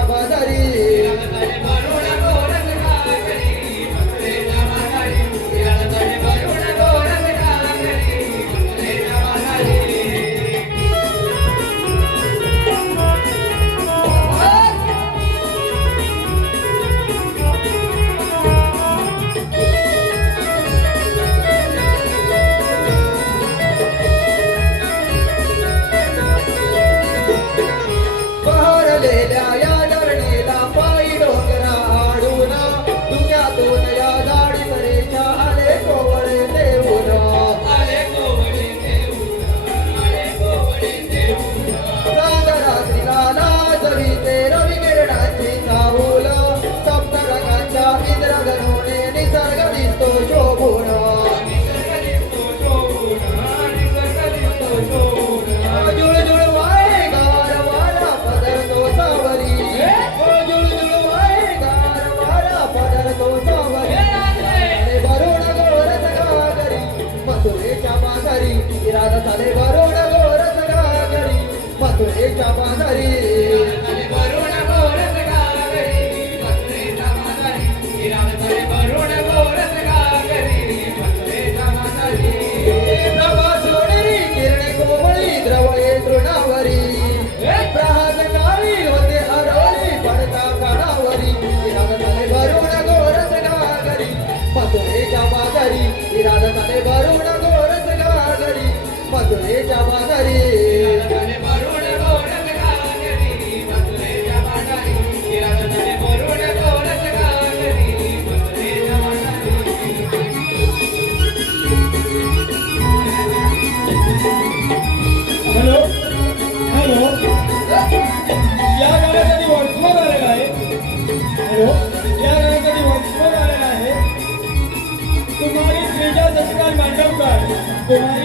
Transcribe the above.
मथुरेच्या बाजारी बहरलेल्या या धरणीला पायी डोंगरा आडून धुक्यातून या झाडीसरेच्या आले कोवळे देऊन रात्रीला लाजवी ते रवी किरणाची चाहूल सप्तरंगाच्या इंद्रधनुने निसर्ग दिसतो शोभून जुळजुळ वाय गार वारा पदरतो सावरी जुळजुळ वाय गार वारा पदरतो सावरी भरून गोरस गागरी मथुरेच्या बाजारी राधा चाले भरून गोरस गागरी मथुरेच्या बाजारी प्रभा सोनेरी किरणे कोमळी द्रवळे तृणावरी प्रहात काळी होते हरवली पडता काळावरी राधाताले भरून गोरस गागरी मथुरेच्या बाजारी राधाताले भरून गोरस गागरी मथुरेच्या बाजारी हॅलो हॅलो या गाण्यासाठी वॉचमन आलेला आहे. हॅलो या गाण्यासाठी वॉचमन आलेला आहे. तुम्हारी श्रीजा सत्कार मांडवकर तुम्हारी